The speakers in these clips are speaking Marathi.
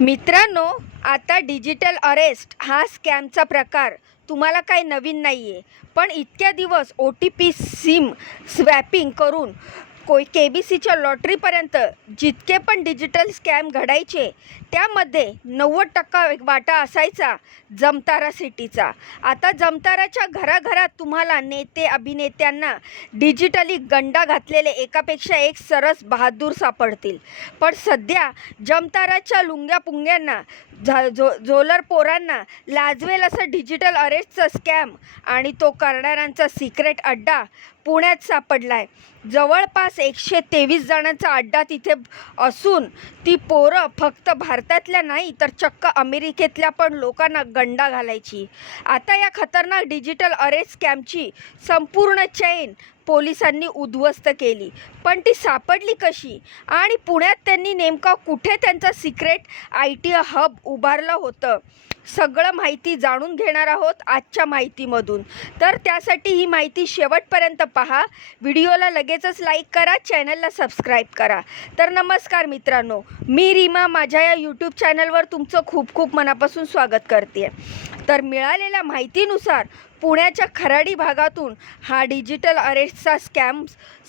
मित्रांनो आता डिजिटल अरेस्ट हा स्कॅमचा प्रकार. तुम्हाला काही नवीन नाही आहे पण इतक्या दिवस O T P SIM swapping करून कोय के बी सीच्या लॉटरीपर्यंत जितके पण डिजिटल स्कॅम घडायचे त्यामध्ये नव्वद टक्का वाटा असायचा जमतारा सिटीचा. आता जमताराच्या घराघरात तुम्हाला नेते अभिनेत्यांना डिजिटली गंडा घातलेले एकापेक्षा एक सरस बहादूर सापडतील. पण सध्या जमताराच्या लुंग्या पुंग्यांना झा झो झोलर पोरांना लाजवेल असं डिजिटल अरेस्टचा स्कॅम आणि तो करणाऱ्यांचा सिक्रेट अड्डा पुण्यात सापडला आहे जवळपास एकशे तेवीस जणांचा अड्डा तिथे असून ती पोरं फक्त भारतातल्या नाही तर चक्क अमेरिकेतल्या पण लोकांना गंडा घालायची. आता या खतरनाक डिजिटल अरेस्ट स्कॅमची संपूर्ण चैन पोलिसांनी उद्ध्वस्त केली. पण ती सापडली कशी? आणि पुण्यात त्यांनी नेमका कुठे त्यांचा सिक्रेट आय टी हब उभारलं होतं? सगळं माहिती जाणून घेणार आहोत आजच्या माहितीमधून. तर त्यासाठी ही माहिती शेवटपर्यंत पहा. व्हिडिओला लगेचच लाईक करा चॅनलला सबस्क्राईब करा. तर नमस्कार मित्रांनो मी रीमा माझ्या या यूट्यूब चॅनलवर तुमचं खूप खूप मनापासून स्वागत करते तर मिळालेल्या माहितीनुसार पुण्याच्या खराडी भागातून हा डिजिटल अरेस्टचा स्कॅम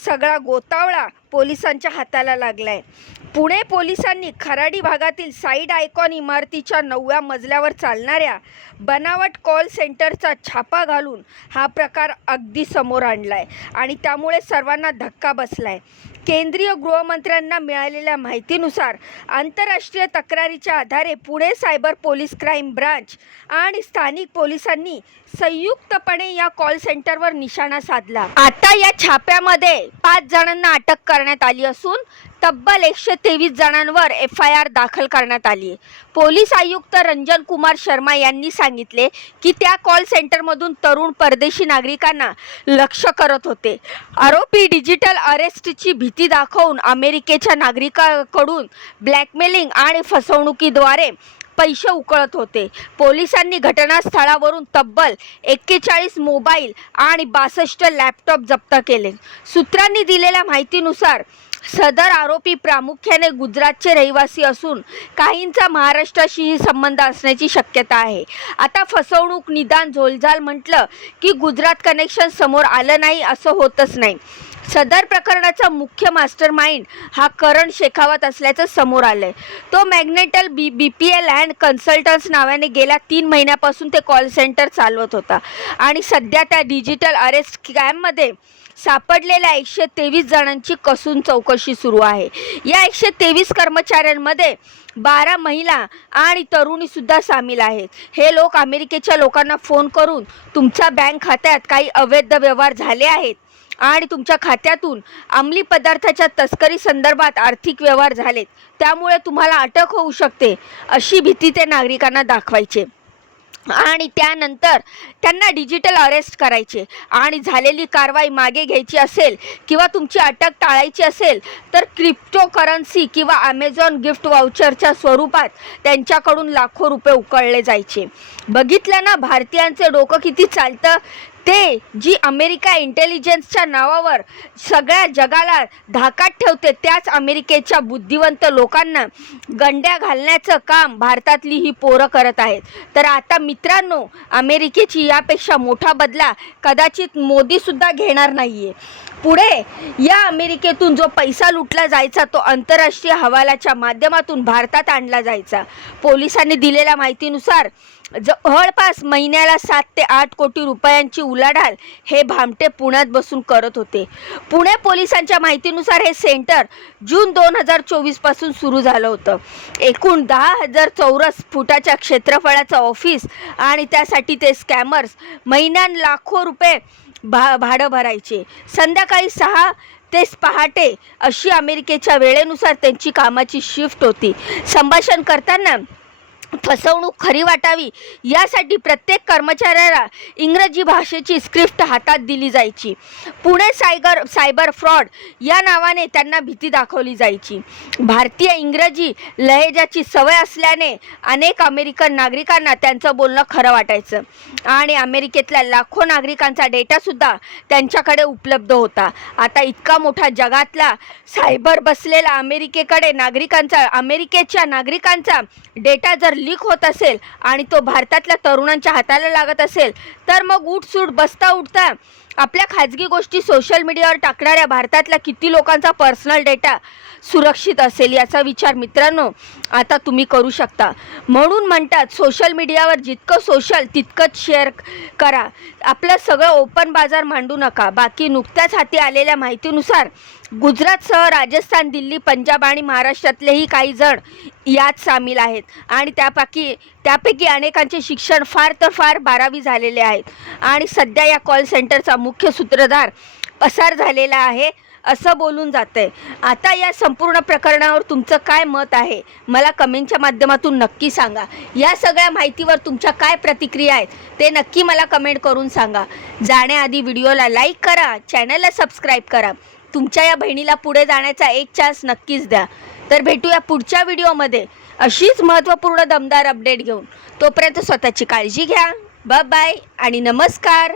सगळा गोतावळा पोलिसांच्या हाताला लागला आहे पुणे पोलिसांनी खराडी भागातील साईड आयकॉन इमारतीच्या नवव्या मजल्यावर चालणाऱ्या बनावट कॉल सेंटरचा छापा घालून हा प्रकार अगदी समोर आणला आहे आणि त्यामुळे सर्वांना धक्का बसला आहे केंद्रीय गृहमंत्र्यांना मिळालेल्या माहितीनुसार आंतरराष्ट्रीय तक्रारीच्या आधारे Pune cyber police crime branch आणि स्थानिक पोलिसांनी संयुक्तपणे या कॉल सेंटरवर निशाणा साधला. आता या छाप्यामध्ये पाच जणांना अटक करण्यात आली असून तब्बल एकशे तेवीस जणांवर एफ आय आर दाखल करण्यात आली आहे. पोलीस आयुक्त रंजन कुमार शर्मा यांनी सांगितले की त्या कॉल सेंटरमधून तरुण परदेशी नागरिकांना लक्ष करत होते. आरोपी डिजिटल अरेस्टची भीती दाखवून अमेरिकेच्या नागरिकाकडून ब्लॅकमेलिंग आणि फसवणुकीद्वारे पैसे उकळत होते. पोलिसांनी घटनास्थळावरून तब्बल एक्केचाळीस मोबाईल आणि बासष्ट लॅपटॉप जप्त केले. सूत्रांनी दिलेल्या माहितीनुसार सदर आरोपी प्रामुख्याने गुजरातचे रहिवासी असून काहींचा महाराष्ट्राशीही संबंध असण्याची शक्यता आहे. आता फसवणूक निदान झोलझाल म्हटलं की गुजरात कनेक्शन समोर आलं नाही असं होतच नाही. सदर प्रकरणाचा मुख्य मास्टर माइंड हा करण शेखावत असल्याचं समोर आलंय. तो Magnetel B B P L and consultants नावाने गेल्या तीन महिन्यापासून ते कॉल सेंटर चालवत होता. आणि सध्या त्या डिजिटल अरेस्ट स्कॅममध्ये सापडलेल्या एकशे तेवीस जणांची कसून चौकशी सुरू आहे. या एकशे तेवीस कर्मचाऱ्यांमध्ये बारा महिला आणि तरुणीसुद्धा सामील आहेत. हे लोक अमेरिकेच्या लोकांना फोन करून तुमच्या बँक खात्यात काही अवैध व्यवहार झाले आहेत? आणि तुमच्या खात्यातून अंमली पदार्थाच्या तस्करी संदर्भात आर्थिक व्यवहार झालेत. त्यामुळे तुम्हाला अटक होऊ शकते अशी भीती ते नागरिकांना दाखवायचे. आणि त्यानंतर त्यांना डिजिटल अरेस्ट करायचे. आणि झालेली कारवाई मागे घ्यायची असेल किंवा तुमची अटक टाळायची असेल तर क्रिप्टो करन्सी किंवा ॲमेझॉन गिफ्ट वाउचरच्या स्वरूपात त्यांच्याकडून लाखो रुपये उकळले जायचे. बघितलं ना भारतीयांचं डोकं किती चालतं? ते जी अमेरिका इंटेलिजन्सच्या नावावर सगळ्या जगाला धाकात ठेवते त्याच अमेरिकेच्या बुद्धिवंत लोकांना गंड्या घालण्याचं काम भारतातली ही पोरं करत आहेत. तर आता मित्रांनो अमेरिकेची यापेक्षा मोठा बदला कदाचित मोदीसुद्धा घेणार नाही आहे पुढे या अमेरिकेतून जो पैसा लुटला जायचा तो आंतरराष्ट्रीय हवालाच्या माध्यमातून भारतात आणला जायचा. पोलिसांनी दिलेल्या माहितीनुसार जवळपास महिन्याला सात ते आठ कोटी रुपयांची उलाढाल हे भामटे पुण्यात बसून करत होते. पुणे पोलिसांच्या माहितीनुसार हे सेंटर जून दोन हजार चोवीसपासून सुरू झालं होतं. एकूण दहा हजार चौरस फुटाच्या क्षेत्रफळाचं ऑफिस आणि त्यासाठी ते स्कॅमर्स महिन्यान लाखो रुपये भा भाडं भरायचे. संध्याकाळी सहा ते पहाटे अशी अमेरिकेच्या वेळेनुसार त्यांची कामाची शिफ्ट होती. संभाषण करताना फसवणूक खरी वाटावी यासाठी प्रत्येक कर्मचाऱ्याला इंग्रजी भाषेची स्क्रिप्ट हातात दिली जायची. पुणे सायबर सायबर फ्रॉड या नावाने त्यांना भीती दाखवली जायची. भारतीय इंग्रजी लहेजाची सवय असल्याने अनेक अमेरिकन नागरिकांना त्यांचं बोलणं खरं वाटायचं. आणि अमेरिकेतल्या लाखो नागरिकांचा डेटासुद्धा त्यांच्याकडे उपलब्ध होता. आता इतका मोठा जगातला सायबर बसलेला अमेरिकेकडे नागरिकांचा अमेरिकेच्या नागरिकांचा डेटा जर लीक होत असेल आणि तो भारतातल्या तरुणांच्या हाताला लागत असेल तर मग उठसूट बसता उठता आपल्या खाजगी गोष्टी सोशल मीडियावर टाकणाऱ्या भारतातल्या किती लोकांचा पर्सनल डेटा सुरक्षित असेल याचा विचार मित्रांनो आता तुम्ही करू शकता. म्हणून म्हणतात सोशल मीडियावर जितकं सोशल तितकंच शेअर करा. आपलं सगळं ओपन बाजार मांडू नका. बाकी नुकत्याच हाती आलेल्या माहितीनुसार गुजरातसह राजस्थान दिल्ली पंजाब आणि महाराष्ट्रातलेही काही जण यात सामील आहेत. आणि त्यापैकी त्यापैकी अनेकांचे शिक्षण फार तर फार बारावी झालेले आहेत. आणि सध्या या कॉल सेंटरचा मुख्य सूत्रधार पसार झालेला आहे असं बोलून जातं आहे आता या संपूर्ण प्रकरणावर तुमचं काय मत आहे? मला कमेंटच्या माध्यमातून नक्की सांगा. या सगळ्या माहितीवर तुमच्या काय प्रतिक्रिया आहेत ते नक्की मला कमेंट करून सांगा. जाण्याआधी व्हिडिओला लाईक करा चॅनलला सबस्क्राईब करा. तुमच्या या बहिणीला पुढे जाण्याचा एक चान्स नक्कीच द्या. तर भेटूया पुढच्या व्हिडिओमध्ये. अशीच महत्त्वपूर्ण दमदार अपडेट घेऊन. तोपर्यंत स्वतःची काळजी घ्या. बाय बाय आणि नमस्कार.